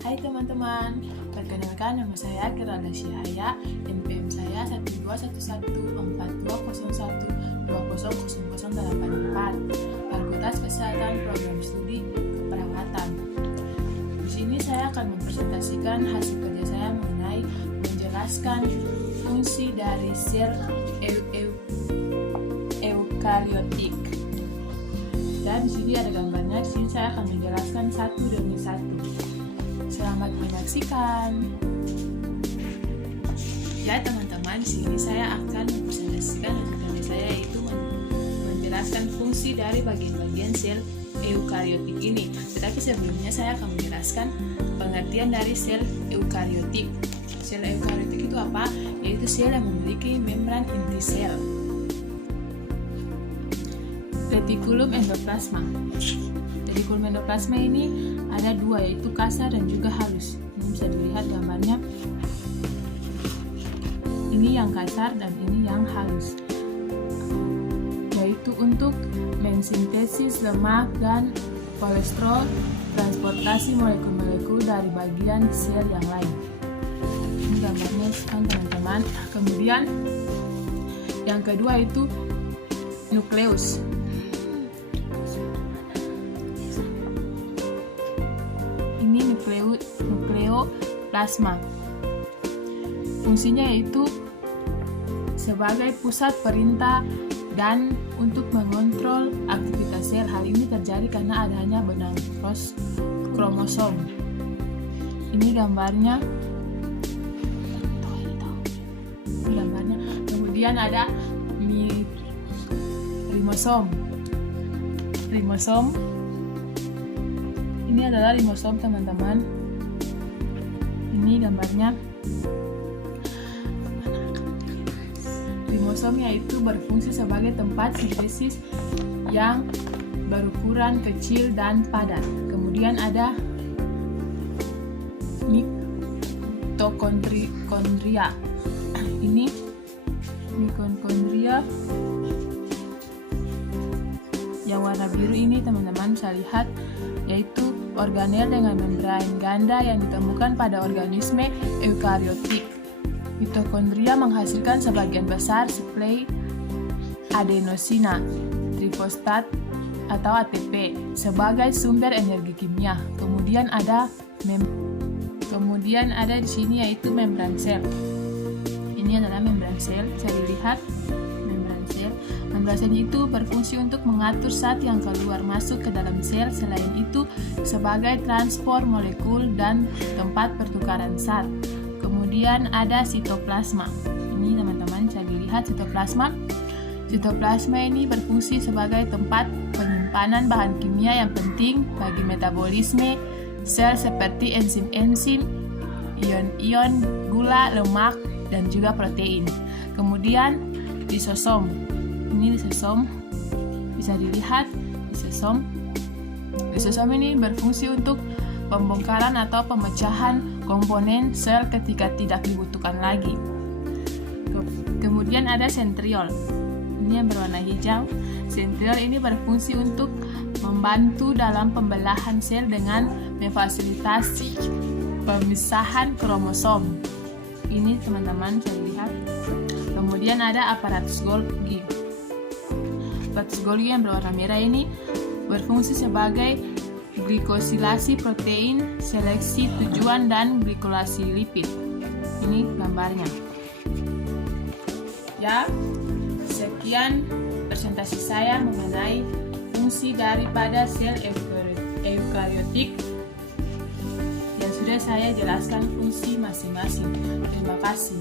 Hai teman-teman, perkenalkan nama saya Kiralda Syahaya, NPM saya 1211401200084, Fakultas Kesehatan Program Studi Keperawatan. Di sini saya akan mempresentasikan hasil kerja saya mengenai menjelaskan fungsi dari sel eukariotik. Dan di sini ada gambarnya. Di sini saya akan menjelaskan satu demi satu. Selamat menyaksikan. Ya teman-teman, di sini saya akan mempresentasikan hasil kerja saya, yaitu menjelaskan fungsi dari bagian-bagian sel eukariotik ini. Tetapi sebelumnya saya akan menjelaskan pengertian dari sel eukariotik. Sel eukariotik itu apa? Yaitu sel yang memiliki membran inti sel. Retikulum endoplasma. Retikulum endoplasma ini ada dua, yaitu kasar dan juga halus. Ini bisa dilihat gambarnya. Ini yang kasar dan ini yang halus. Yaitu untuk mensintesis lemak dan kolesterol, transportasi molekul-molekul dari bagian sel yang lain. Ini gambarnya teman-teman. Kemudian yang kedua itu nukleus. Ini nukleoplasma. Fungsinya yaitu sebagai pusat perintah dan untuk mengontrol aktivitas sel. Hal ini terjadi karena adanya benang kromosom. Ini gambarnya. Kemudian ada rimosom. Ini adalah rimosom teman-teman. Ini gambarnya. Rimosom yaitu berfungsi sebagai tempat sintesis yang berukuran kecil dan padat. Kemudian ada mitokondria. Ini mitokondria yang warna biru ini teman-teman bisa lihat, yaitu organel dengan membran ganda yang ditemukan pada organisme eukariotik. Mitokondria menghasilkan sebagian besar suplai adenosina trifosfat atau ATP sebagai sumber energi kimia. Kemudian ada di sini yaitu membran sel. Ini adalah membran sel, bisa dilihat membran sel. Membran sel itu berfungsi untuk mengatur zat yang keluar masuk ke dalam sel. Selain itu sebagai transport molekul dan tempat pertukaran zat. Kemudian ada sitoplasma. Ini teman-teman bisa dilihat sitoplasma. Sitoplasma ini berfungsi sebagai tempat penyimpanan bahan kimia yang penting bagi metabolisme sel seperti enzim-enzim, ion-ion, gula, lemak, dan juga protein. Kemudian lisosom. Ini lisosom, bisa dilihat lisosom. Lisosom ini berfungsi untuk pembongkaran atau pemecahan komponen sel ketika tidak dibutuhkan lagi. Kemudian ada sentriol. Ini yang berwarna hijau. Sentriol ini berfungsi untuk membantu dalam pembelahan sel dengan memfasilitasi pemisahan kromosom. Ini teman-teman bisa lihat. Kemudian ada aparatus Golgi. Aparatus Golgi yang berwarna merah ini berfungsi sebagai glikosilasi protein, seleksi tujuan, dan glikolasi lipid. Ini gambarnya. Ya, sekian presentasi saya mengenai fungsi daripada sel eukariotik yang sudah saya jelaskan fungsi masing-masing. Terima kasih.